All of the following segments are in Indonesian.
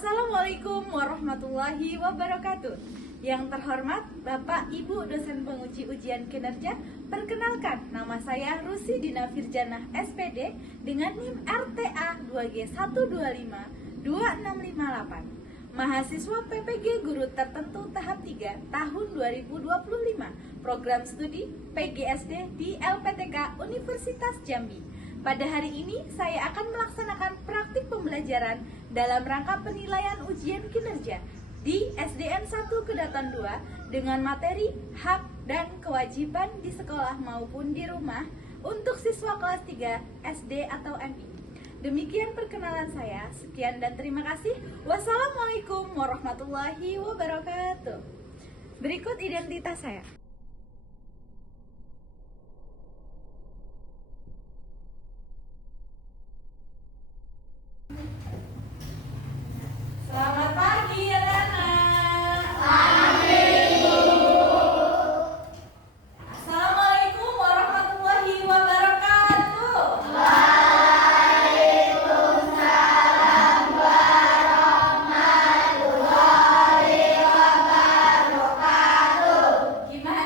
Assalamualaikum warahmatullahi wabarakatuh. Yang terhormat Bapak Ibu dosen penguji ujian kinerja, perkenalkan nama saya Rusi Dina Firjanah SPD dengan NIM RTA 2G1252658. Mahasiswa PPG Guru Tertentu tahap 3 tahun 2025, program studi PGSD di LPTK Universitas Jambi. Pada hari ini saya akan melaksanakan praktik pembelajaran dalam rangka penilaian ujian kinerja di SDN 1 Kedatan 2 dengan materi hak dan kewajiban di sekolah maupun di rumah untuk siswa kelas 3 SD atau MI. Demikian perkenalan saya. Sekian dan terima kasih. Wassalamualaikum warahmatullahi wabarakatuh. Berikut identitas saya. Selamat pagi anak-anak. Assalamualaikum warahmatullahi wabarakatuh. Gimana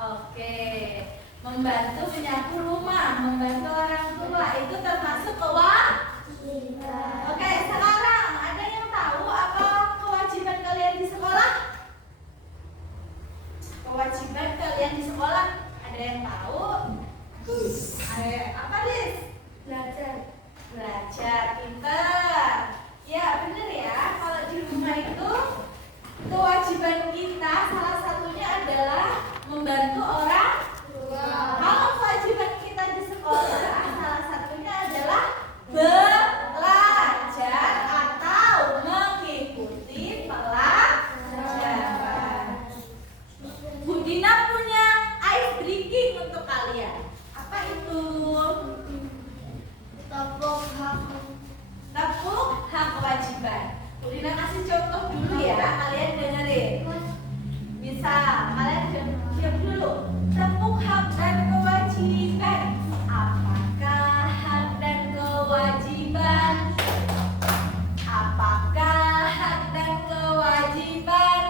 Oke, membantu menyapu rumah, membantu orang tua itu termasuk kewajiban. Oke, sekarang ada yang tahu apa kewajiban kalian di sekolah? Kewajiban kalian di sekolah ada yang tahu? Apa, Lis? Belajar, pinter. Ya, bener ya. Kalau di rumah itu kewajiban kita salah satunya adalah membantu orang tua. Kalau kewajiban kita di sekolah salah satunya adalah belajar atau mengikuti pelajaran. Bu Dina punya ice breaking untuk kalian. Apa itu? Tepuk hak kewajiban. Bu Dina kasih contoh dulu ya, kalian dengerin. Misal kalian diam dulu. Tepuk hak dan kewajiban. Apakah hak dan kewajiban? Apakah hak dan kewajiban?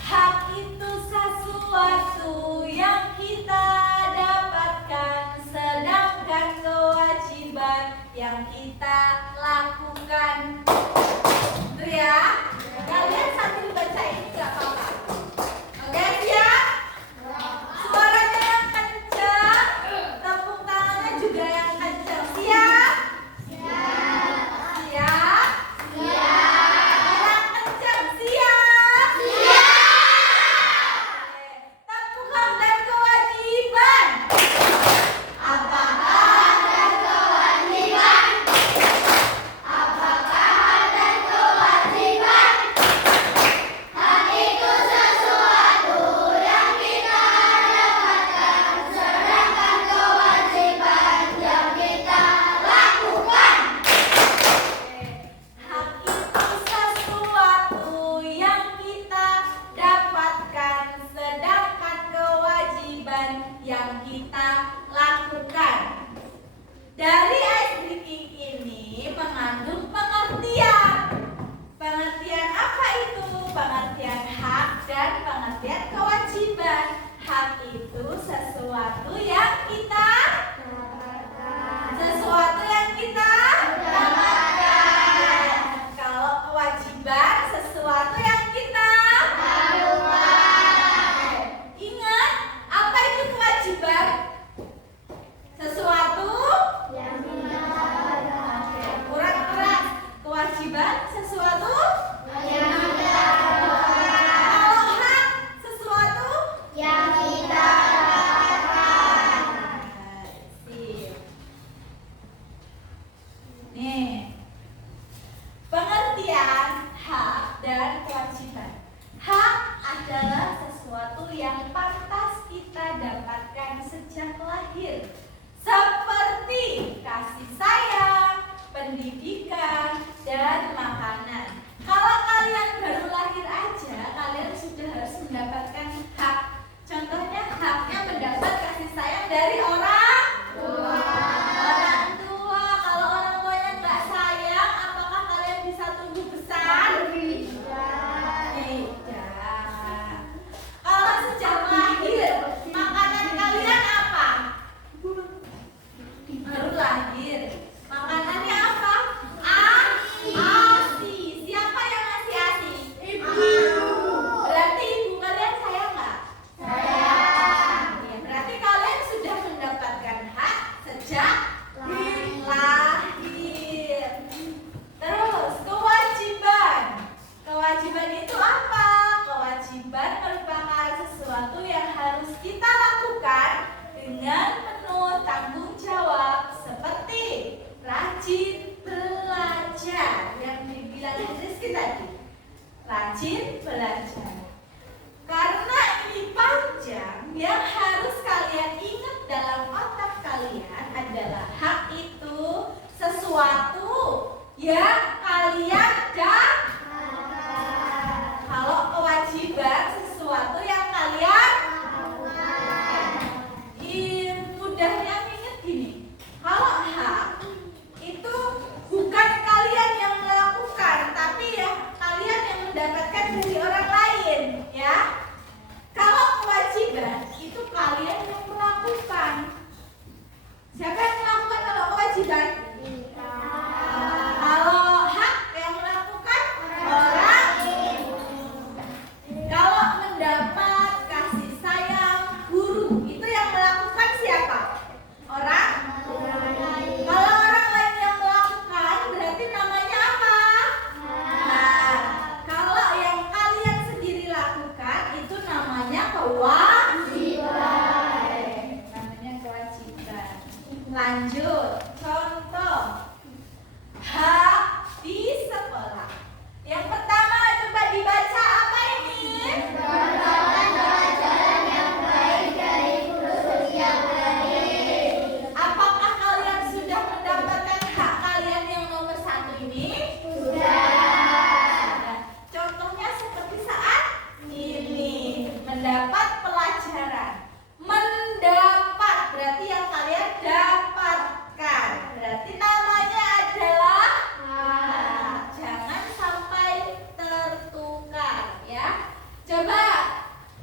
Hak itu sesuatu yang kita dapatkan, sedangkan kewajiban yang kita lakukan. Betul ya? Kalian sambil baca ini gak apa-apa. Oke, siap? Suaranya yang kencang, tepuk tangannya juga yang kencang. Siap? Siap. Siap? Yang kencang, siap? Tepuk hak dan kewajiban. Apakah dan kewajiban? Apakah dan kewajiban? Hak itu sesuatu yang kita dapatkan, sedangkan kewajiban yang kita lakukan. Hak itu sesuatu yang kita dapatkan, sedangkan kewajiban yang kita lakukan. Dari ice breaking ini mengandung pengertian. Pengertian apa itu? Pengertian hak dan pengertian kewajiban. Hak itu sesuatu yang kita dapatkan. Kalau kewajiban sesuatu yang kita lakukan. Ingat, apa itu kewajiban? Sesuatu yang kita lakukan. Kurang-kurang. Kewajiban sesuatu yang kita lakukan. Kalau hak sesuatu yang kita lakukan. Sip. Nih, pengertian hak dan kewajiban. Hak adalah sesuatu yang pantas kita dapatkan sejak lahir, seperti kasih sayang, pendidikan, dan makanan. Kalau kalian baru lahir aja, kalian sudah harus mendapatkan hak. Contohnya haknya mendapat kasih sayang dari orang tua. Orang tua, kalau orang tuanya nggak sayang, apakah kalian bisa tumbuh besar? Tidak. Kalau sejak lahir, makanan kalian apa? Baru lahir. Makanannya apa? ASI. Siapa yang ngasih ASI? Ibu. Berarti ibu kalian sayang nggak? Sayang. Ya, berarti kalian sudah mendapatkan hak sejak lahir. Terus kewajiban. Kewajiban itu apa? Kewajiban merupakan sesuatu yang harus kita lakukan dengan penuh tanggung jawab, seperti rajin belajar yang dibilang Rizky tadi. Rajin belajar. Karena ini panjang, yang harus kalian ingat dalam otak kalian adalah hak itu sesuatu yang kalian dapatkan. Kalau kewajiban sesuatu yang kalian mudahnya ingat gini. Kalau hak itu bukan kalian yang melakukan, tapi ya kalian yang mendapatkan dari orang lain. kewajiban. Namanya kewajiban. Lanjut, contoh hak di sekolah. Yang pertama coba dibaca apa ini? Mendapatkan pelajaran yang baik dari guru setiap hari. Apakah kalian sudah mendapatkan hak kalian yang nomor 1 ini? Sudah. Contohnya seperti saat ini, mendapat pelajaran. Mendapat berarti yang kalian dapatkan. Berarti namanya adalah hak. Jangan sampai tertukar ya. Coba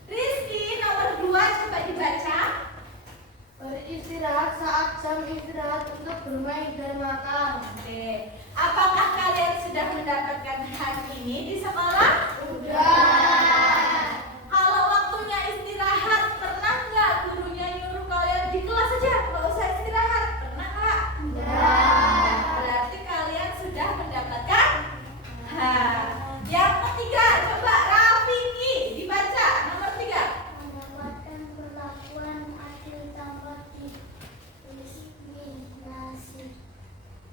Rizky nomor 2 coba dibaca. Beristirahat saat jam istirahat untuk bermain dan makan. Oke. Apakah kalian sudah mendapatkan hak ini di sekolah? Sudah. Kalau waktunya istirahat, pernah nggak gurunya nyuruh kalian di kelas saja, nggak usah istirahat? Pernah nggak? Sudah. Berarti kalian sudah mendapatkan hak. Yang ketiga, coba Rafiki dibaca nomor 3. Mendapatkan perlakuan adil tanpa diskriminasi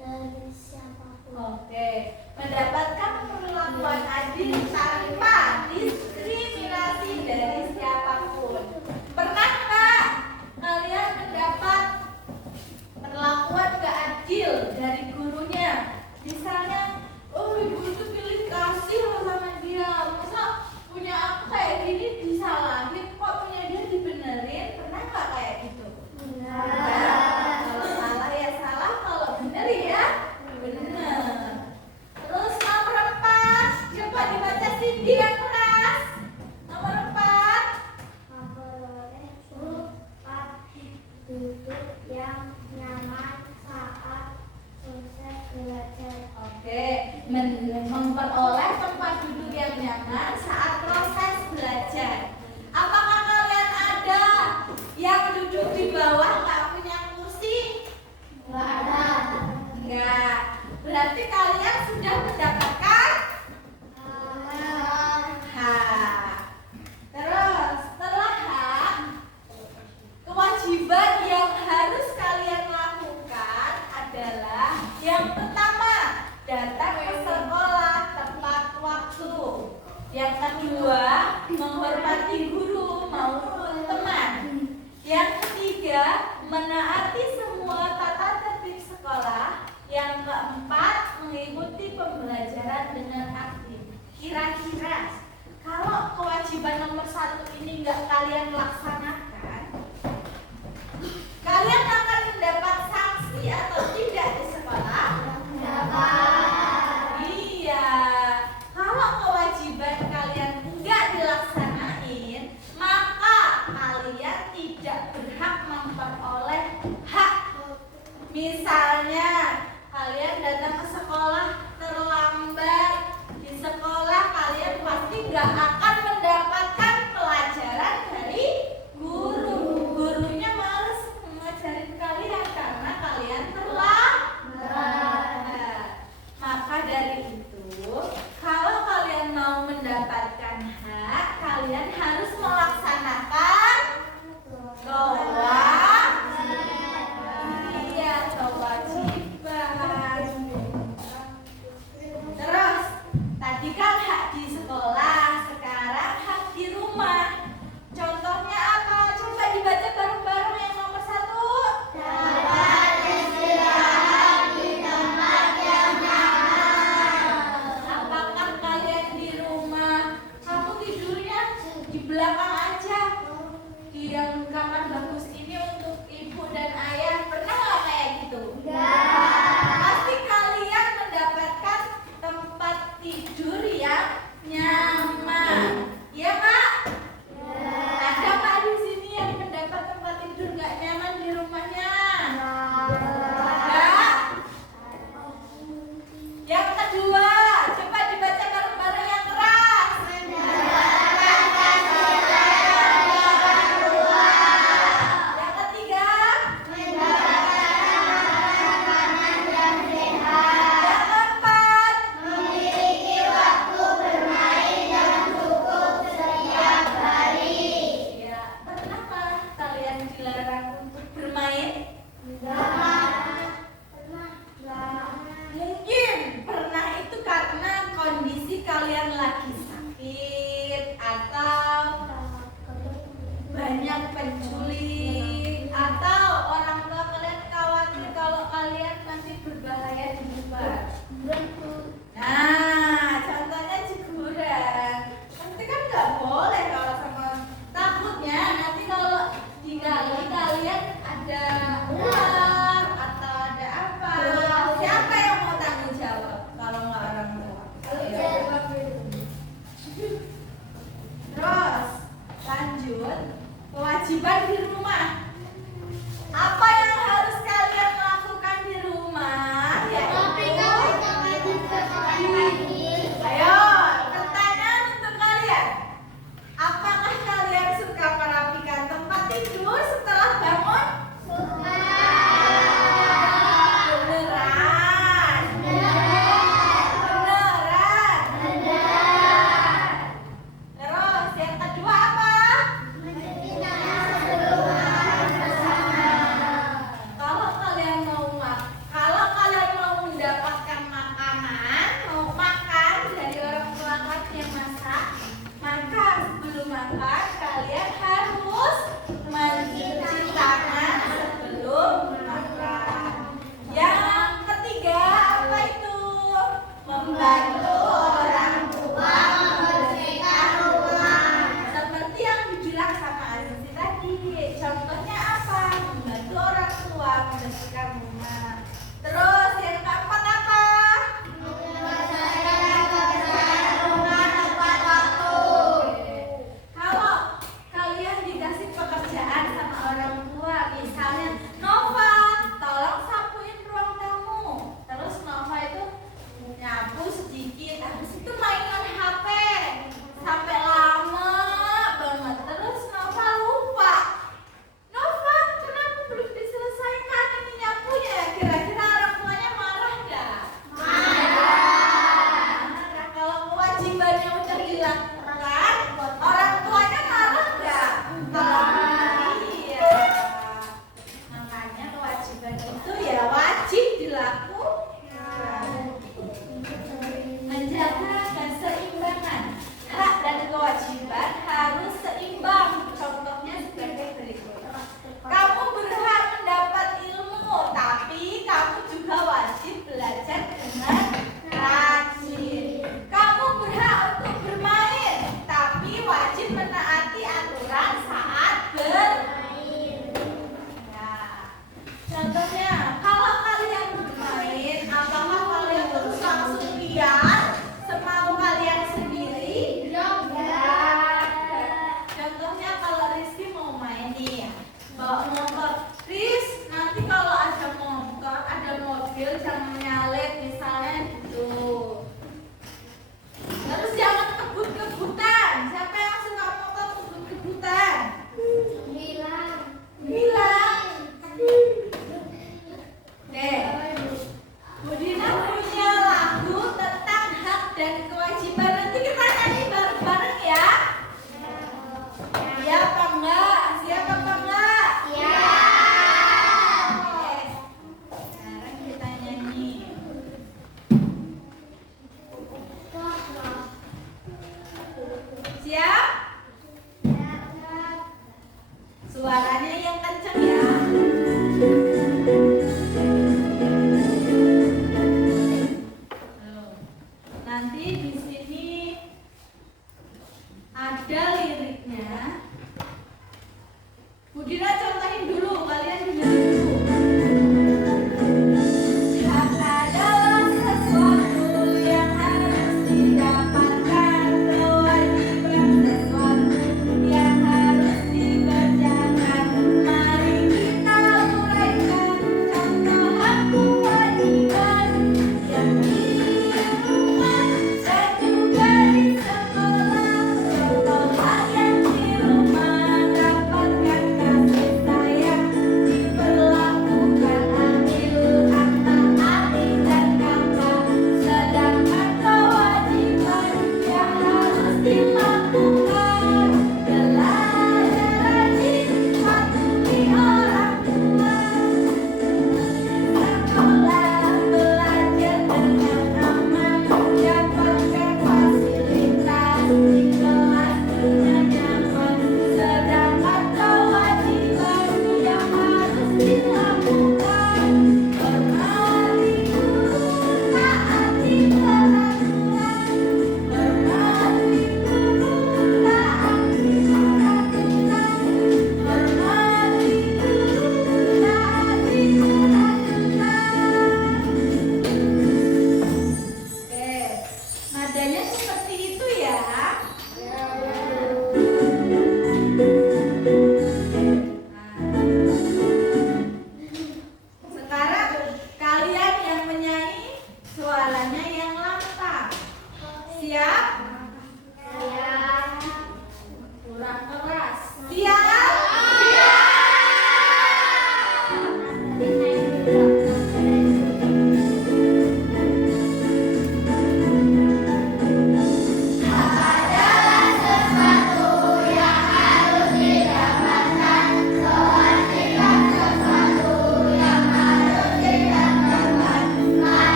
dari siapapun. Oke, mendapatkan perlakuan adil tanpa diskriminasi dari siapapun. Pernah nggak kalian mendapat perlakuan gak adil dari gurunya? Misalnya, oh ibu itu pilih kasih loh sama dia. Masa punya aku kayak gini disalahin, kok punya dia dibenerin? Pernah nggak kayak gitu? Kalau salah ya salah, kalau bener ya bener. Terus nomor 4, coba dibaca Cindy yang keras. Nomor 4. Memperoleh tempat duduk yang nyaman saat selesai belajar. Oke, memperoleh tempat duduk yang nyaman saat proses belajar. Apakah kalian ada yang duduk di bawah nggak punya kursi? Nggak ada. Enggak. Berarti kalian sudah mendapatkan hak. Terus setelah hak, kewajiban yang harus kalian lakukan adalah yang pertama, datang ke sekolah tepat waktu. Yang kedua, menghormati guru maupun teman. Yang ketiga, menaati semua tata tertib sekolah. Yang keempat, mengikuti pembelajaran dengan aktif. Kira-kira kalau kewajiban nomor 1 ini nggak kalian laksanakan, kalian akan mendapat sanksi atau tidak di sekolah? Iya. Kalau kewajiban kalian nggak dilaksanain, maka kalian tidak berhak memperoleh hak. Misalnya, kalian datang ke sekolah terlambat. Di sekolah kalian pasti nggak akan mendapatkan pelajaran dari guru. Gurunya males ngajarin kalian karena kalian terlambat. Maka dari itu, kalau kalian mau mendapatkan hak, kalian harus melaksanakan kewajiban. penculik, atau orang tua kalian khawatir kalau kalian nanti berbahaya di luar? Nah, contohnya jeguran. Nanti kan nggak boleh kalau sama, takutnya nanti kalau di kali kalian ada ular atau ada apa? Siapa yang mau tanggung jawab kalau nggak orang tua? Terus lanjut, kewajiban di rumah. Apa yang harus kalian lakukan di rumah? Ayo, pertanyaan untuk kalian. Apakah kalian suka merapikan tempat tidur setelah bangun? Beneran? Beneran? Terus yang kedua apa?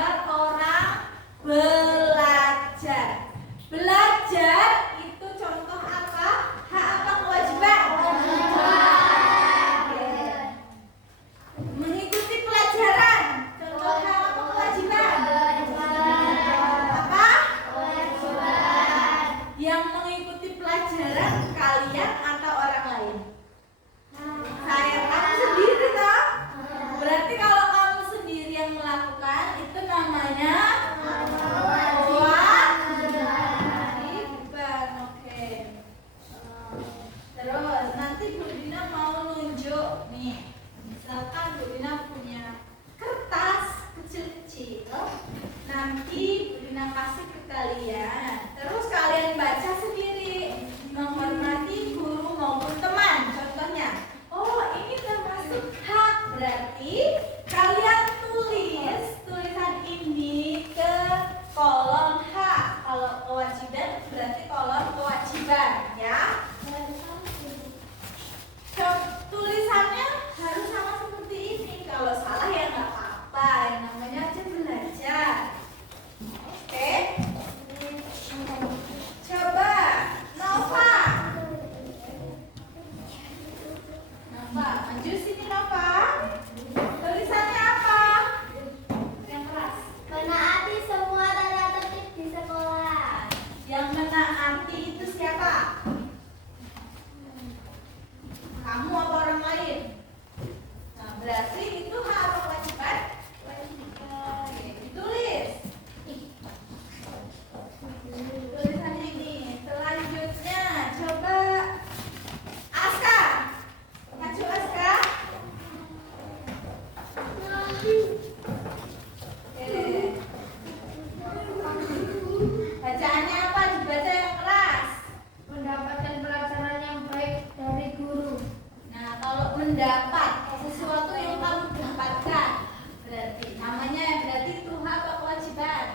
gambar orang belajar. Belajar itu contoh apa? Hak apa kewajiban? Mengikuti pelajaran. Contoh hak apa kewajiban? Apa? Yang mengikuti pelajaran kalian atau orang lain? Saya, kamu sendiri toh? Berarti kalau kamu sendiri yang melakukan itu namanya kewajiban. Oke. Terus nanti Bu Dina mau nunjuk nih. Misalkan Bu Dina punya kertas kecil-kecil. Nanti Bu Dina kasih ke kalian. Terus kalian baca sendiri. Menghormati guru maupun teman. Contohnya, oh ini termasuk hak. Berarti kalian tulis tulisan ini ke kolom hak. Kalau kewajiban berarti kolom kewajiban, ya. Tulisannya harus sama seperti ini. Kalau salah ya nggak apa-apa. Yang namanya aja belajar. Oke. Coba Nova. Nova, maju sini Nova. Tulisannya apa? Yang keras. Menaati semua tata tertib di sekolah. Yang menaati itu siapa? Kamu apa orang lain? Nah, berarti itu hak atau kewajiban? Oke, ditulis. Tulisannya ini. Selanjutnya, coba Aska. Maju Aska. Bacaannya apa? Dibaca yang keras. Mendapatkan pelajaran yang baik dari guru. Nah, kalau mendapat sesuatu yang kamu dapatkan, berarti namanya berarti itu hak atau kewajiban?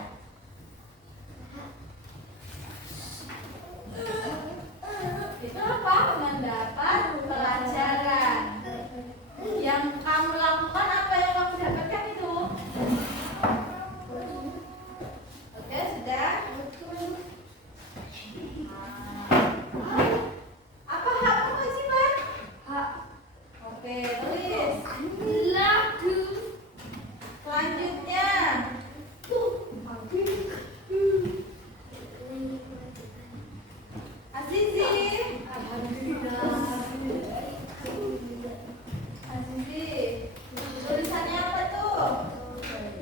Itu apa? Mendapat pelajaran. Yang kamu lakukan apa yang kamu dapatkan itu? Oke, sudah. Apa hak atau kewajiban? Hak. Oke, tulis. Lagu. Selanjutnya, Azizi. Azizi, tulisannya apa tuh?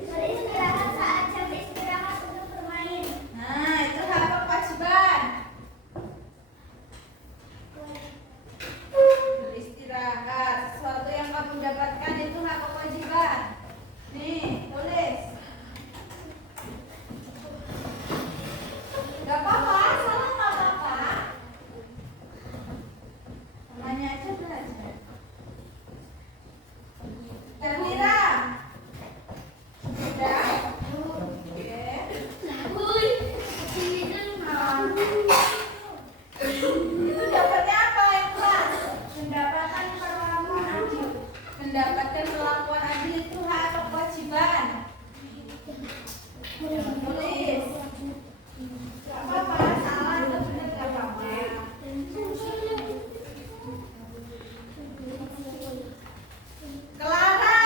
Beristirahat saat jam istirahat untuk bermain. Nah, itu hak atau kewajiban? Beristirahat, sesuatu yang kamu dapatkan itu hak atau kewajiban? Nih, tulis. Gak apa-apa, salah gak apa-apa. Namanya aja belajar. Elvira. Sudah? Oke. Itu dapatnya apa yang kelas? Mendapatkan perlakuan adil. Mendapatkan perlakuan adil itu hak atau kewajiban? Tulis. Gak apa-apa, salah atau benar gak apa-apa. Clara.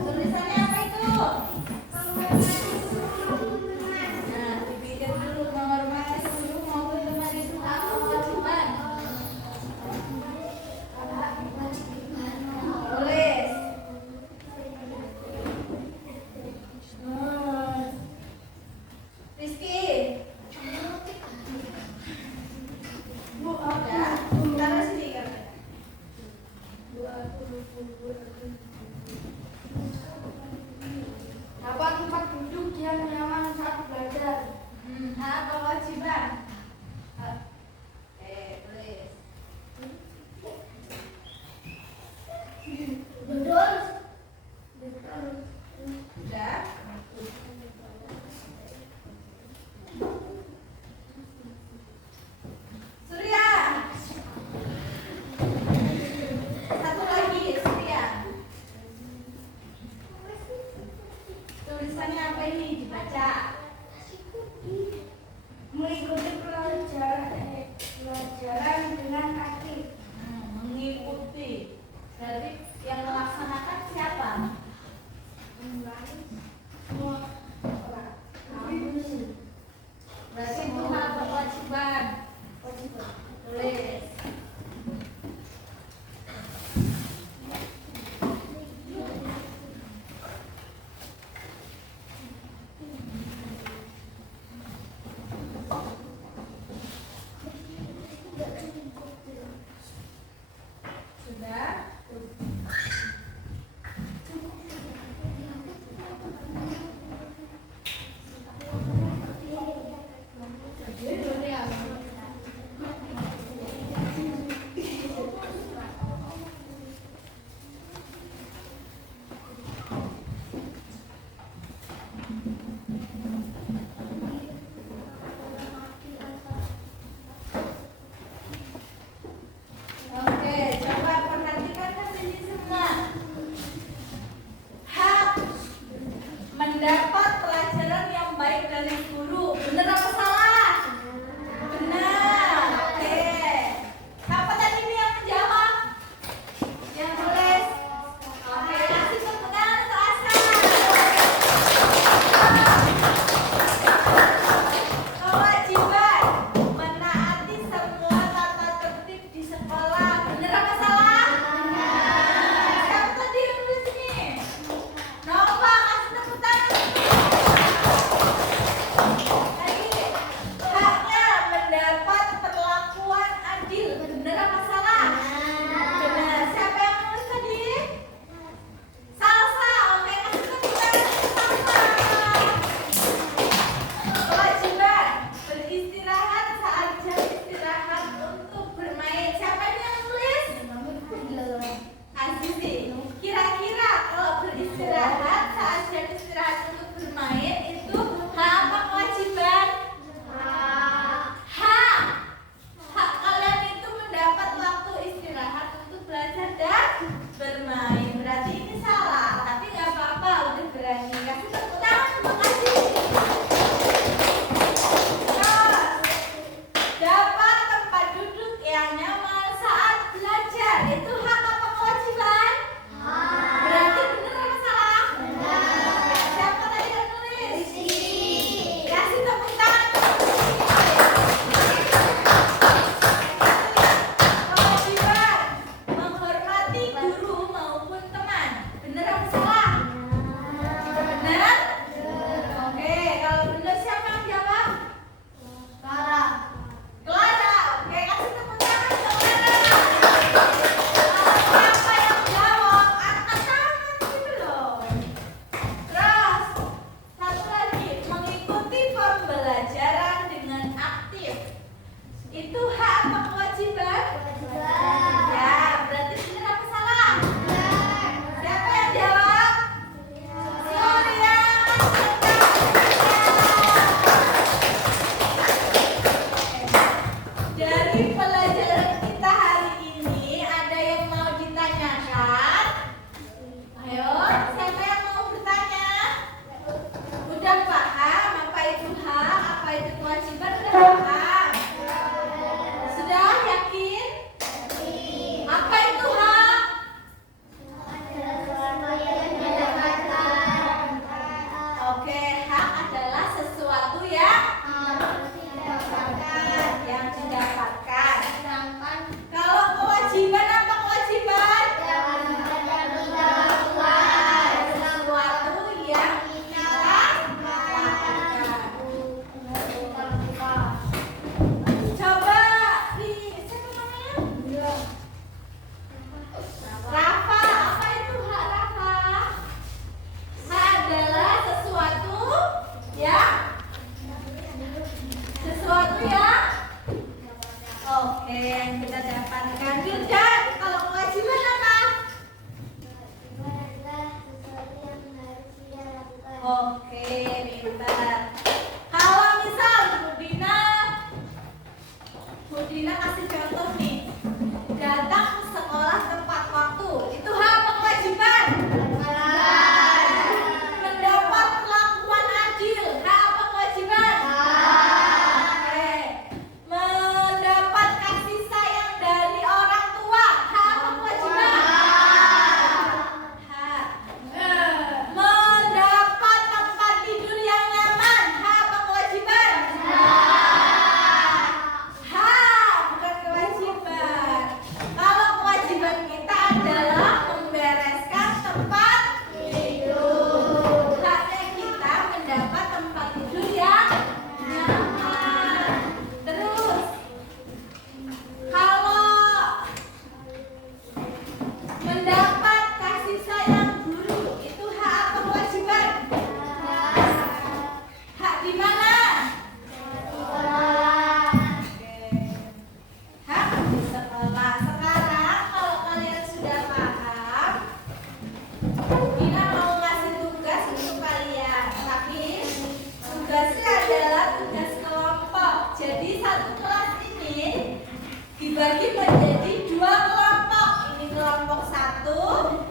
Tulisannya apa itu? Nah, dipikir dulu menghormati guru maupun teman itu hak atau kewajiban? Tulis. Rizky. Bu, udah. Taruh sini karena. Apa tempat duduk yang nyaman saat belajar? Hak atau kewajiban? Tulis. Duduk. Udah. Surya. Satu Oke, coba perhatikan hasil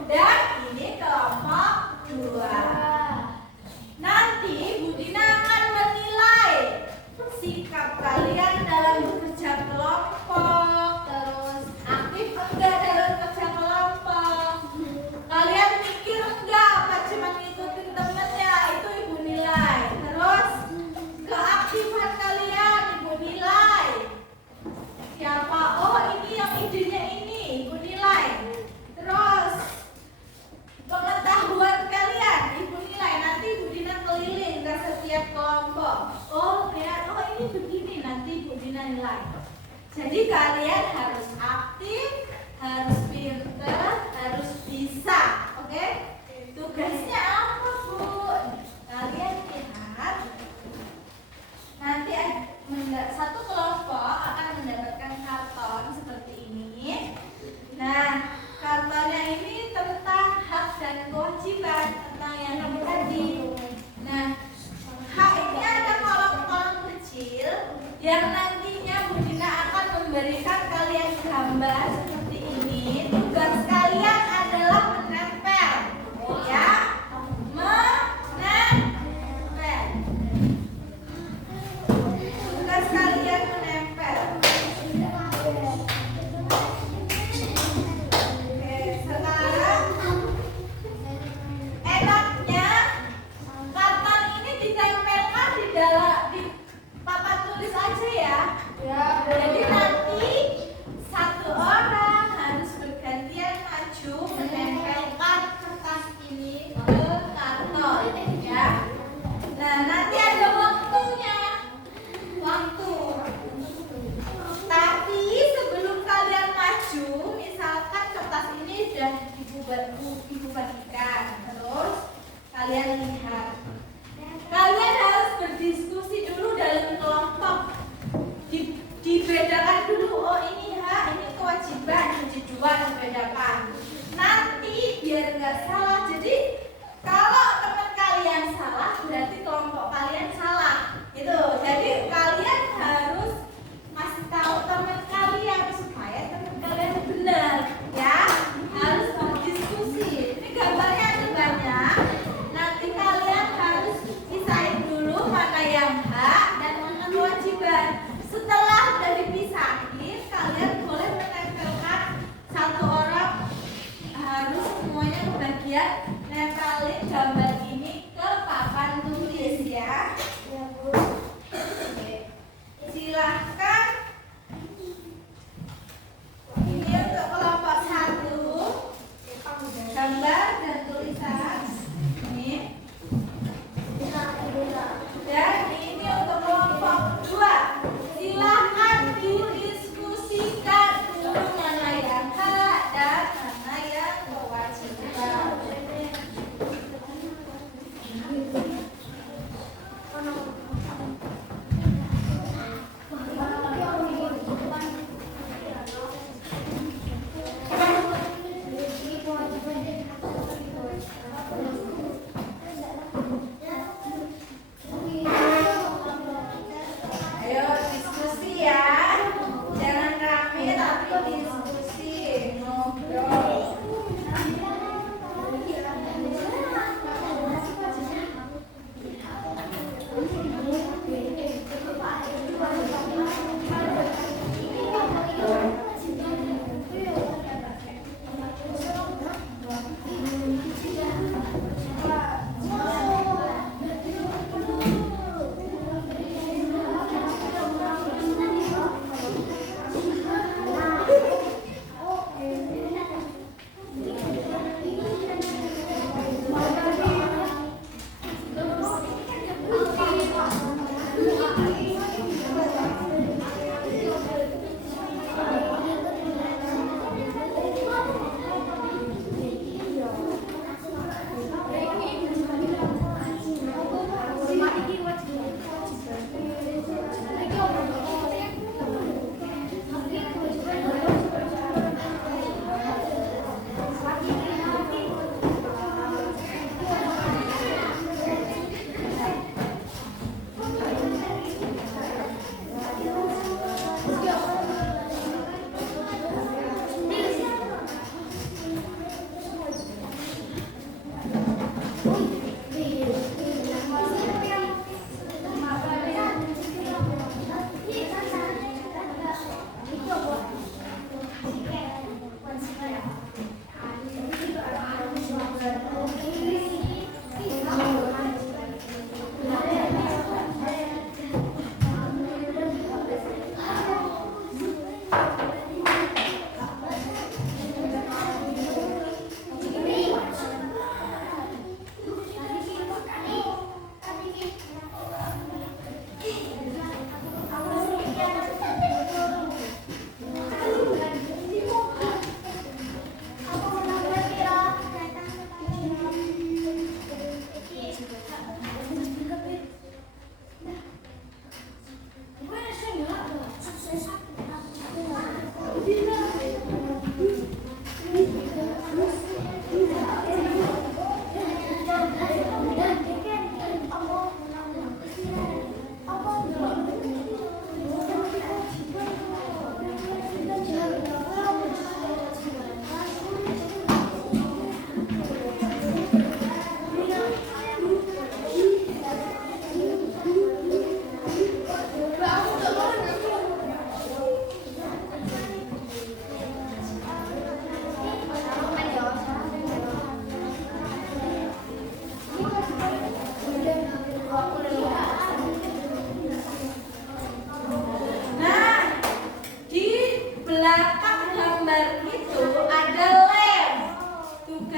Dan ini kelompok 2. Nanti Bu Dina akan menilai sikap kalian dalam bekerja kelompok, terus aktif enggak dalam kerja kelompok. Kalian mikir enggak apa cuma ngikutin temennya, itu Ibu nilai. Terus keaktifan kalian Ibu nilai. Siapa? Oh ini yang idenya ini Ibu nilai. Terus pengetahuan kalian Ibu nilai. Nanti Ibu Dina keliling ke setiap kelompok. Oh ini begini, nanti Ibu Dina nilai. Jadi kalian harus aktif, harus pintar, harus bisa. Oke? Tugasnya apa Bu? Kalian lihat. Nanti satu kelompok akan mendapatkan karton seperti ini. Nah, kartonnya ini tentang hak dan kewajiban, tentang yang tadi. Nah, hak ini ada kolom-kolom kecil yang nantinya Bu Dina akan memberikan kalian gambar seperti ini. Tugas kalian adalah menempel, ya, menempel. Tugas kalian menempel. Oke, sekarang enaknya karton ini ditempelkan di papan tulis aja ya. Jadi nanti satu orang harus bergantian maju menempelkan kertas ini ke karton, ya. Nah, nanti ada waktunya. Tapi sebelum kalian maju, misalkan kertas ini sudah ibu bagikan, terus kalian lihat. Kalian harus berdiskusi dulu dalam kelompok. Dibedakan dulu, oh ini hak, ini kewajiban, jadi dua dibedakan. Nanti biar nggak salah. Jadi kalau teman kalian salah, berarti kelompok kalian salah. Itu. Jadi kalian harus kasih tahu teman kalian supaya teman kalian benar, ya. Harus berdiskusi. Ini gambarnya ada banyak. Nanti kalian harus pisahin dulu mana yang hak dan mana kewajiban. Setelah udah dipisahin, kalian boleh menempelkan satu orang, harus semuanya kebagian nempelin gambar ini ke papan tulis, ya. Oke. Silahkan. Ini untuk kelompok 1, gambar dan tulisan ini. Dan ini untuk kelompok 2. Silahkan didiskusikan dulu mana yang hak dan mana yang kewajiban.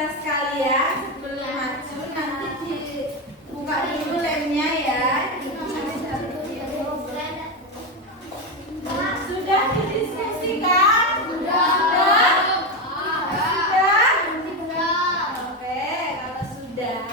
kita sekalian, sebelum maju nanti dibuka dulu lemnya ya. Sudah didiskusikan? Sudah? Oke, kalau sudah,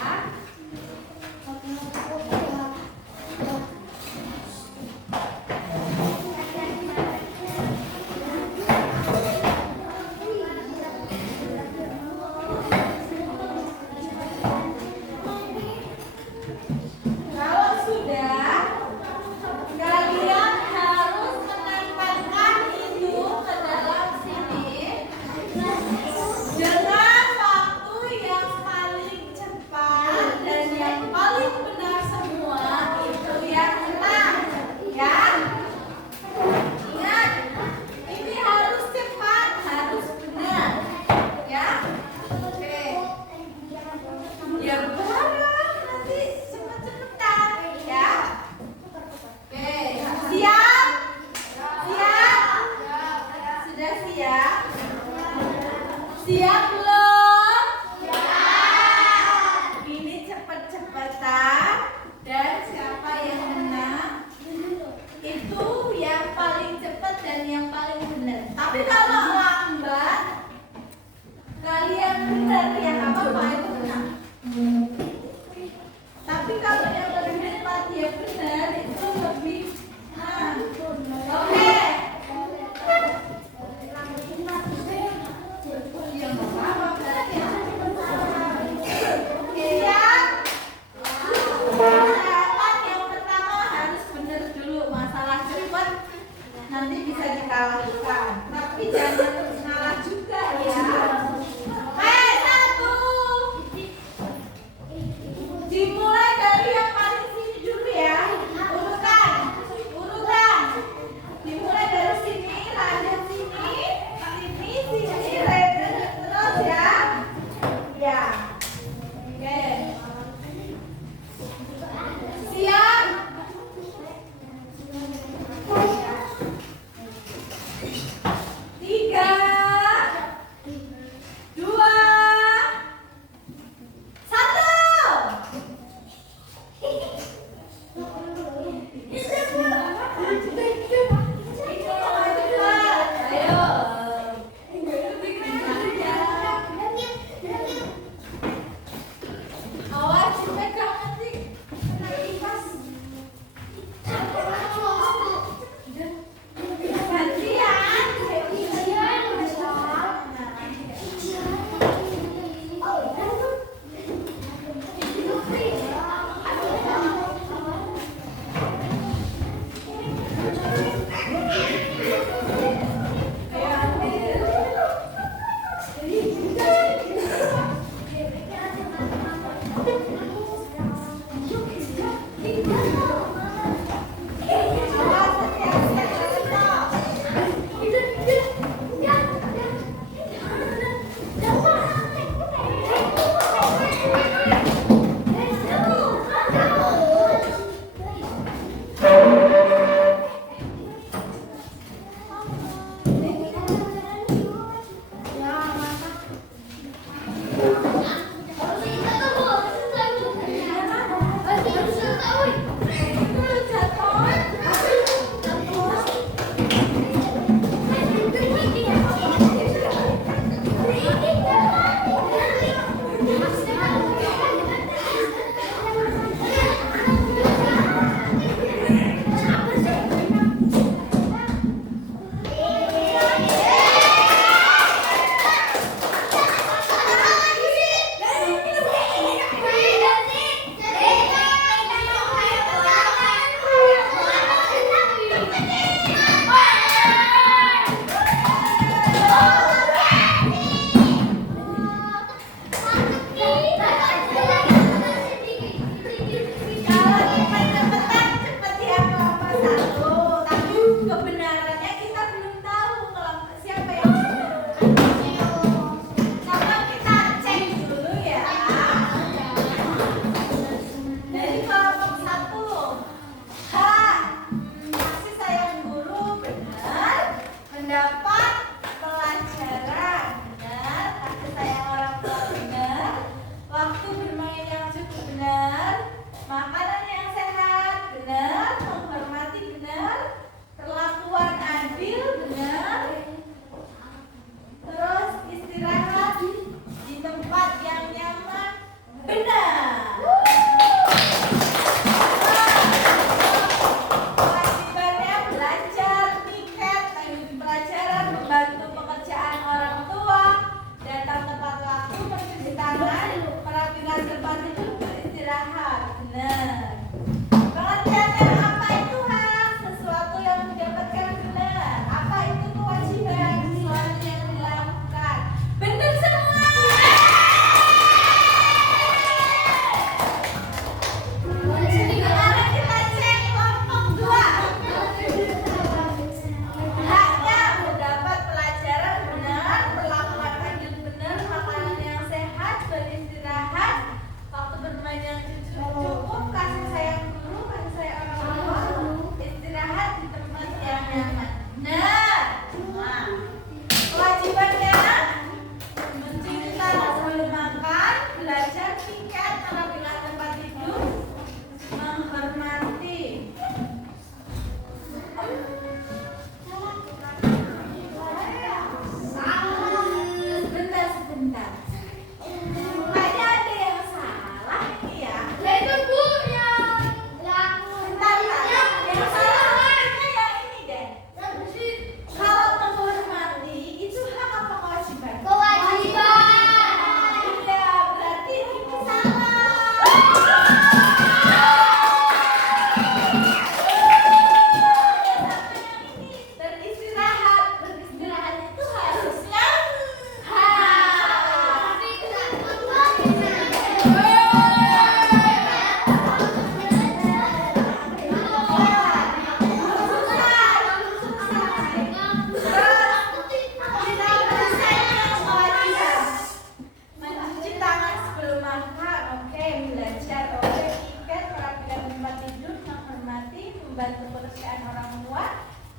belajar tiket, merapikan tempat tidur, menghormati, membantu pekerjaan orang tua,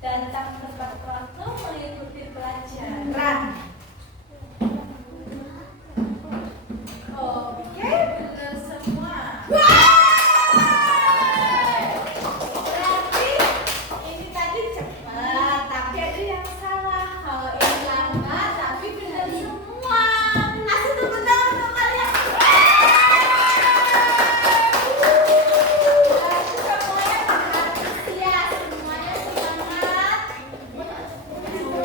datang tepat waktu, mengikuti pelajaran. Oke, benar semua. Berarti ini tadi cepat, tapi ada yang salah. Kalau ini lama, tapi benar semua. Kasih tepuk tangan untuk kalian. Berarti semuanya antusias, semuanya semangat.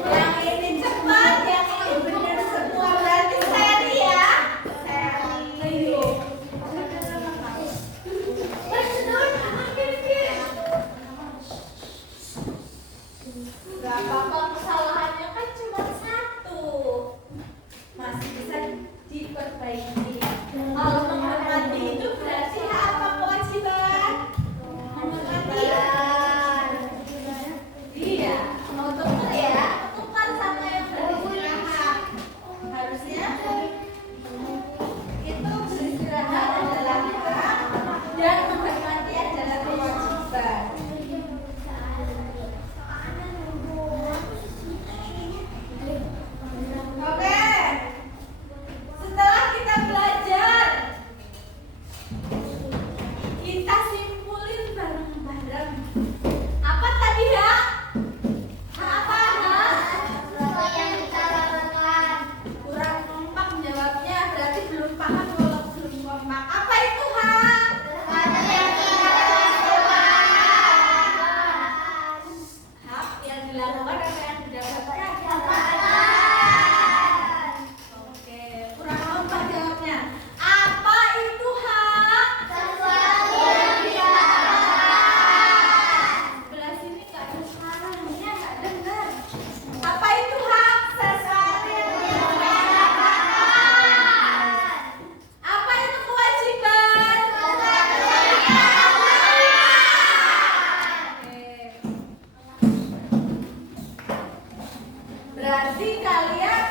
Yang ini cepat, yang ini benar semua. Berarti seri ya. Seri. Gak apa-apa, kesalahannya kan cuma satu, masih bisa diperbaiki. Kalau menghormati itu berarti apa kewajiban? Menghormati. Iya, mau tukar ya, tukar sama yang beristirahat. Harusnya itu beristirahat adalah hak dan menghormati adalah kewajiban. Oke, setelah kita belajar, kita simpulin bareng-bareng. Apa tadi ya? Apa ya? Kurang kompak jawabnya, berarti belum paham kalau belum kompak. Apa itu hak? Hak yang dilakukan apa yang didapatkan? Oke, kurang kompak jawabnya. Apa itu hak? Sebelah sini nggak ada suaranya, nggak dengar. Apa itu hak? Sesuatu yang didapatkan. Apa itu kewajiban? Berarti kalian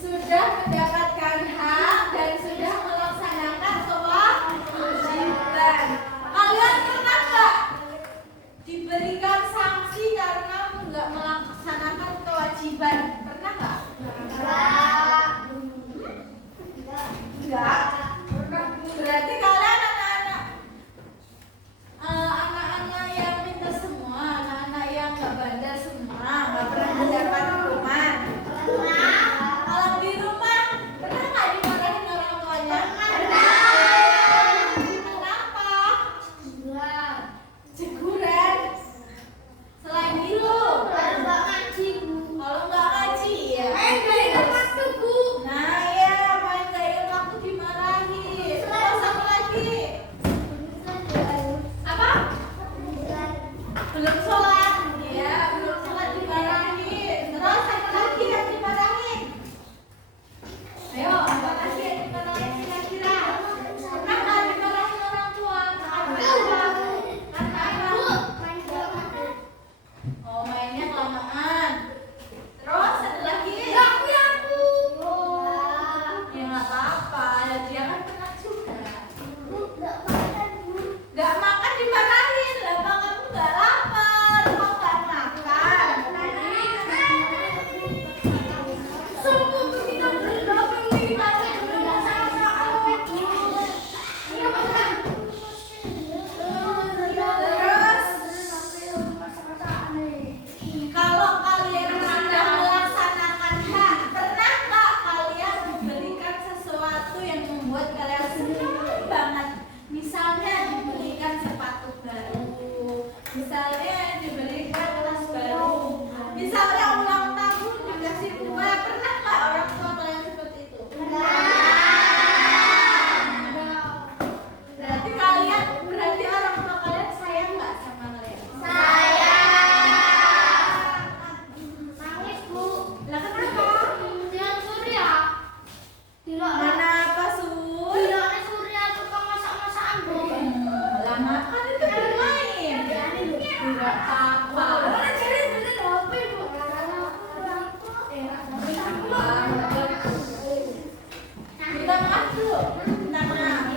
sudah mendapatkan hak dan sudah melaksanakan kewajiban. Kalian pernah nggak diberikan sanksi karena nggak melaksanakan kewajiban? Pernah nggak? Enggak. Berarti kalian anak-anak yang pintar semua, anak-anak yang nggak bandel semua, nggak pernah mendapat hukuman. Kalau di rumah pernah nggak dimarahin orang tuanya? Kenapa? Teguran. Selain itu, kalau nggak ngaji ya. Nah ya, main gak ingat waktu dimarahin. Terus apa lagi? Apa? Belum sholat. Ya, belum sholat dimarahin. Terus apa lagi yang dimarahin? Ayo, apa lagi yang dimarahin kira-kira? Pernah nggak dimarahin orang tua? Karena apa? Oh, mainnya kelamaan. Terus ada lagi? Ya nggak apa-apa, dia kan pernah juga. Nggak makan dimarahin, lah kamu nggak lapar, kok nggak makan? Sungguh kita berdobel dimarahin sama aku. Terus kalau kalian sudah melaksanakan hak, pernah nggak kalian diberikan sesuatu yang membuat kalian senang banget? Misalnya diberikan sepatu baru, misalnya diberikan tas baru, misalnya ulang tahun dikasih kue. Pernah nggak orang tua kalian seperti itu? Berarti orang tua kalian sayang nggak sama kalian? Lah kenapa? Mana apa Sur? Lah makan itu bermain. Tidak apa-apa. Minta maaf dulu. Minta maaf.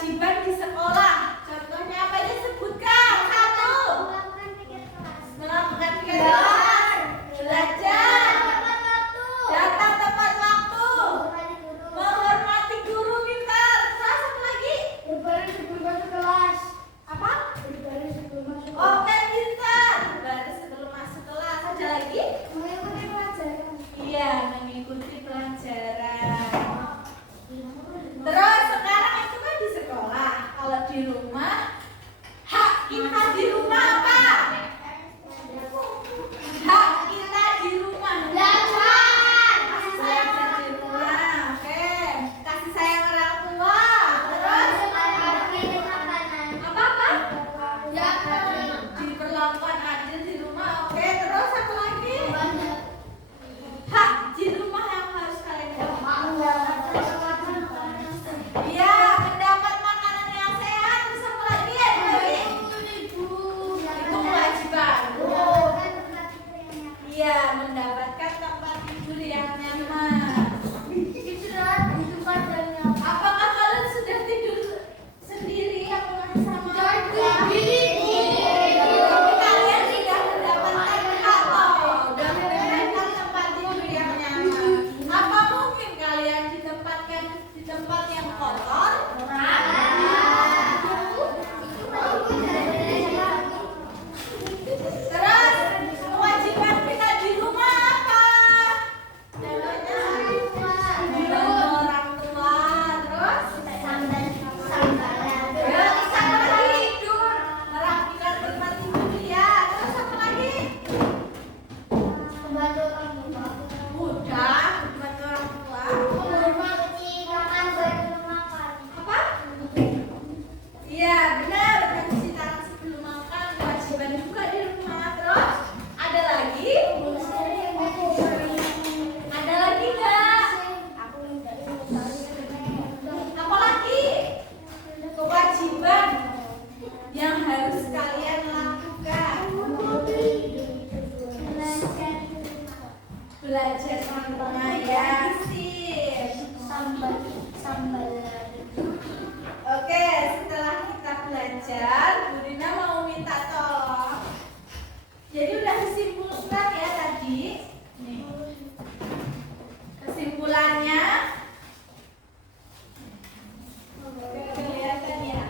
kewajiban di sekolah. Contohnya apa aja sebutkan? Satu. Melakukan kegiatan kelas. Belajar. Datang tepat waktu. Menghormati guru, pintar. Terus apa lagi? Apa? Oke, pintar. Baris sebelum masuk kelas. Ada lagi? Iya, mengikuti pelajaran. Terus sekarang itu kan di sekolah. Kalau di rumah, hak kita di rumah apa? Hak kita di rumah belajar. Kasih sayang di rumah. Oke. Kasih sayang orang tua. Terus apa? Diperlakukan adil di rumah. Oke. Terus apa lagi? Hak di rumah yang harus kalian dapat. Iya, mendapat makanan yang sehat. Terus apa lagi? Ada lagi? Itu kewajiban. Iya, mendapatkan tempat tidur yang nyaman. Apakah kalian sudah tidur sendiri atau masih sama? Kalian sudah mendapatkan hak loh, dan mendapatkan tempat tidur yang nyaman. Apa mungkin kalian ditempatkan di tempat yang kotor? Terus kewajiban kita di rumah apa? Contohnya membantu orang tua. Terus ya, bisa lagi tidur, merapikan tempat tidur ya. Terus apa lagi? Udah, membantu orang tua. Apa? Iya, benar. Mencuci tangan sebelum makan kewajiban juga di rumah. Terus ada lagi? Ada lagi nggak? Apa lagi? Kewajiban yang harus kalian lakukan. Belajar di rumah ya. Sip. Oke, setelah kita belajar, Bu Rina mau minta tolong. Jadi udah disimpulkan ya tadi. Nih. Kesimpulannya kelihatan ya.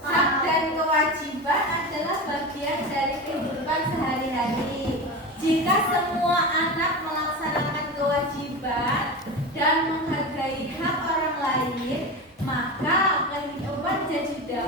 Hak dan kewajiban adalah bagian dari kehidupan sehari-hari. Jika semua anak melaksanakan kewajiban dan menghargai hak orang lain, maka kehidupan jadi damai.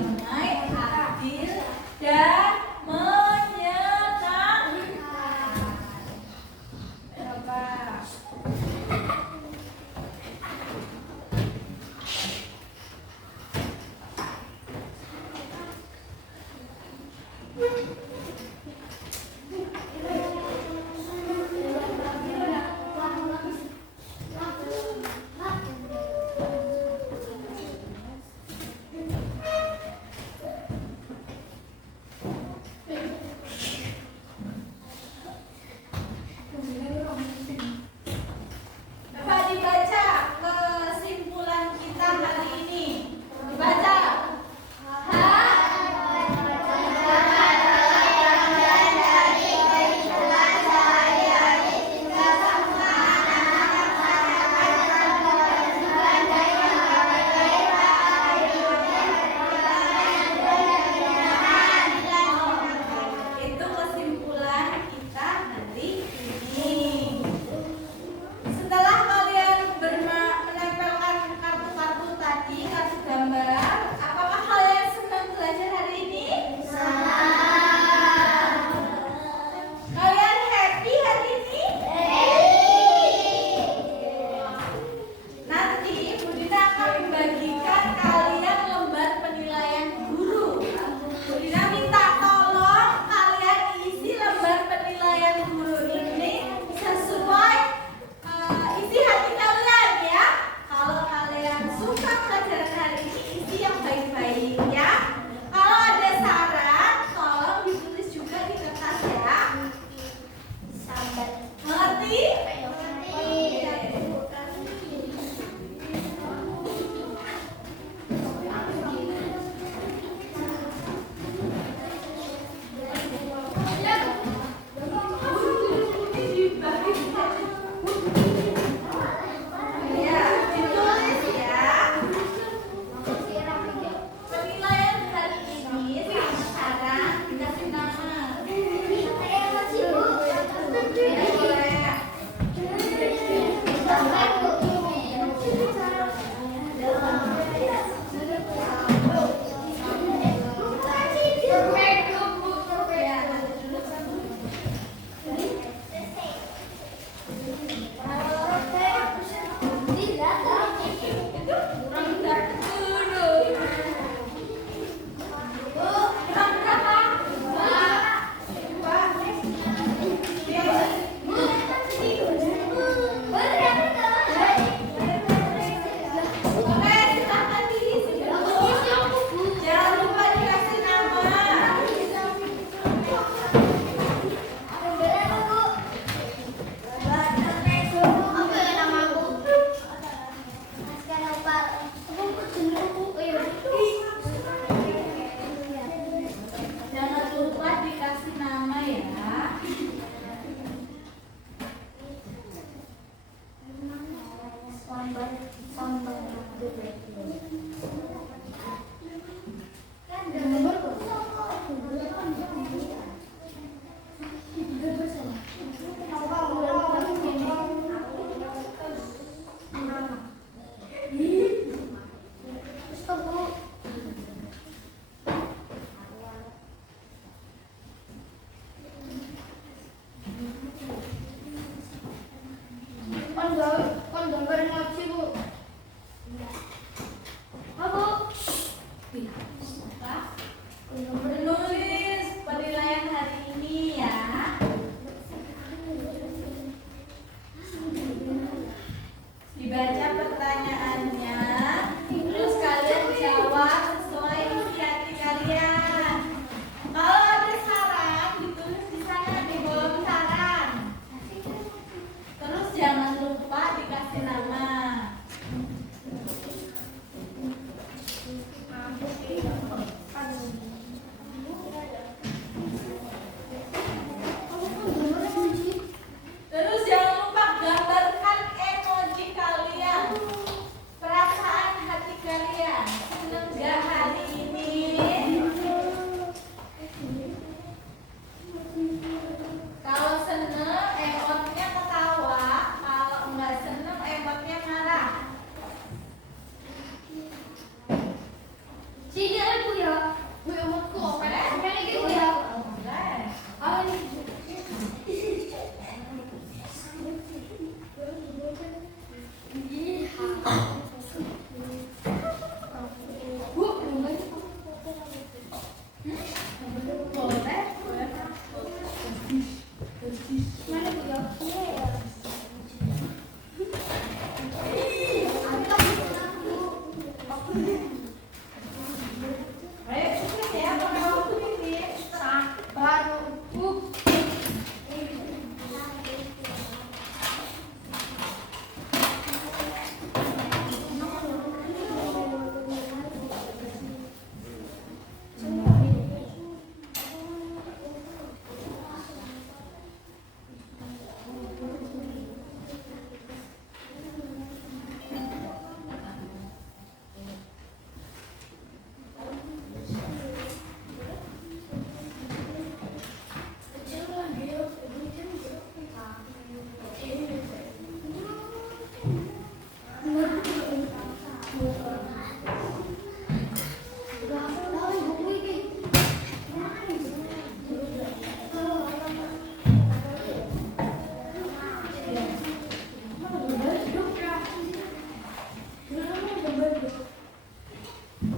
Sudah,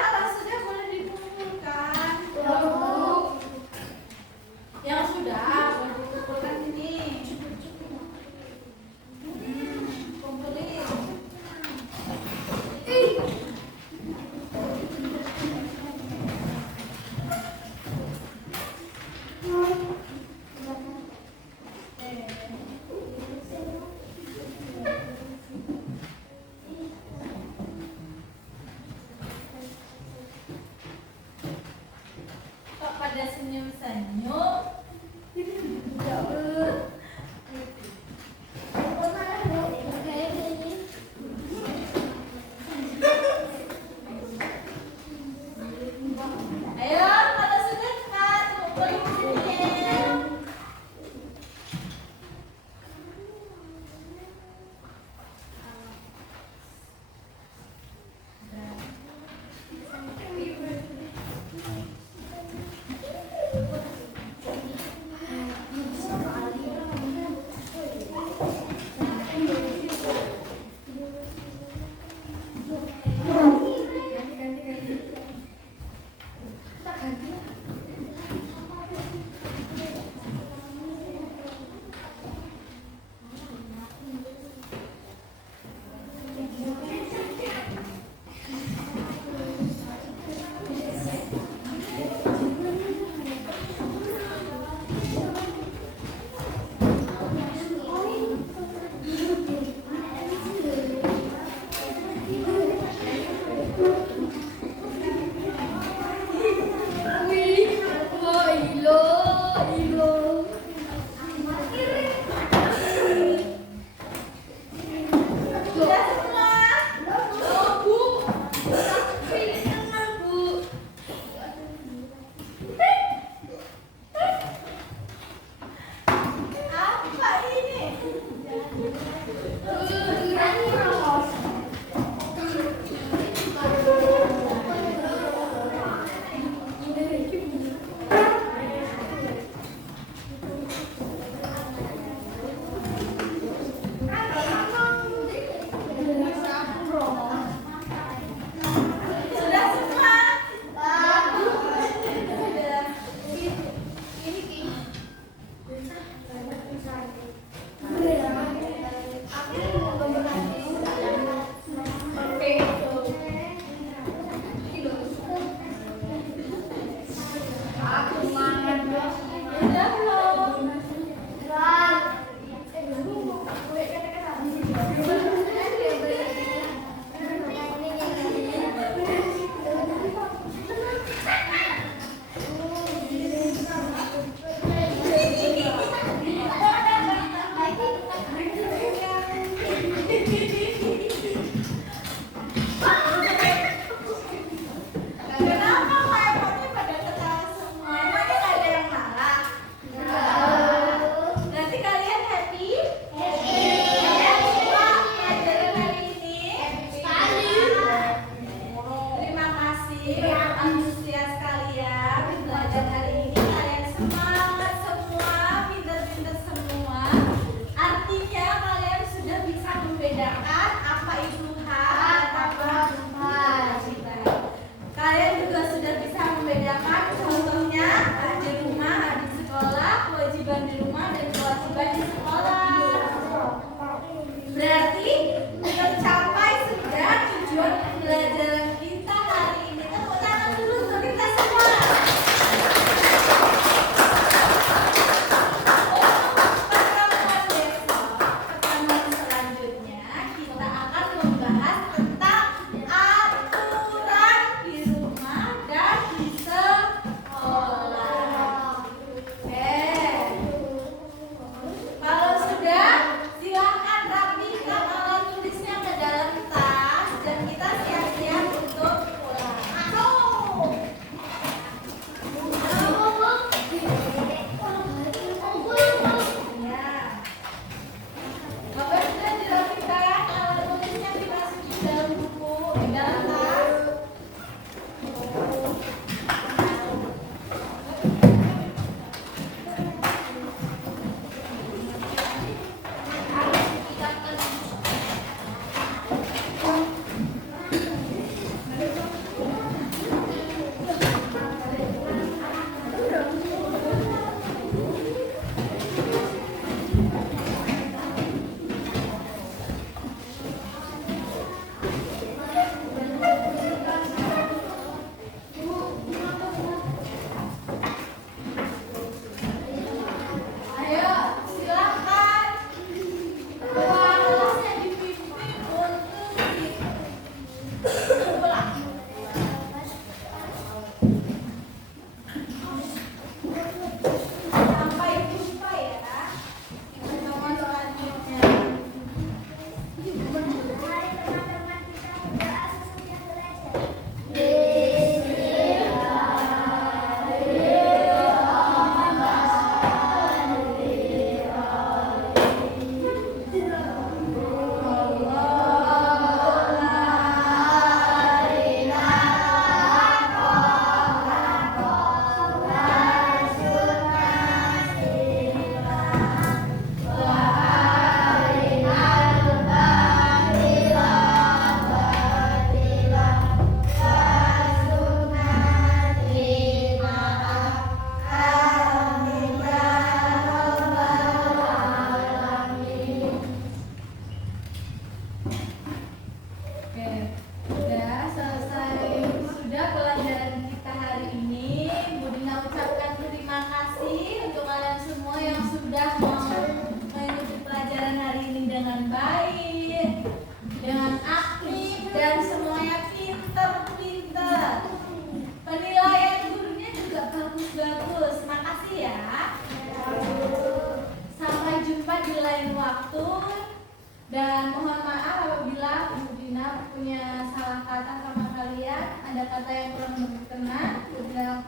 kalau sudah boleh dikumpulkan. Yang sudah boleh dikumpulkan ini. Kumpulin. Kok pada senyum-senyum? Ayo, kalau sudah cepat kumpulin sini. Sudah semua? Apa ini? Sudah semua? Sudah belum? Kenapa iPhone-nya pada ketawa semua? Emangnya nggak ada yang marah? Nanti kalian happy? Kalian suka pelajaran hari ini? Terima kasih antusias kalian belajar hari ini. Kalian semangat semua, pintar-pintar semua. Artinya kalian sudah bisa membedakan apa itu hak dan apa kewajiban. Kalian juga sudah bisa membedakan contohnya di rumah, di sekolah, kewajiban di rumah dan kewajiban di sekolah. Berarti tercapai sudah tujuan pembelajaran kita hari ini. Tepuk tangan dulu untuk kita semua. Pertemuan selanjutnya kita akan membahas tentang aturan di rumah dan di sekolah. Kalau sudah, silakan rapikan alat tulisnya ke dalam tas dan kita siap-siap untuk pulang. Ya. Bapak sudah dirapikan, alat tulisnya dimasukin dalam buku, di dalam tas. kata yang kurang berkenan, sudah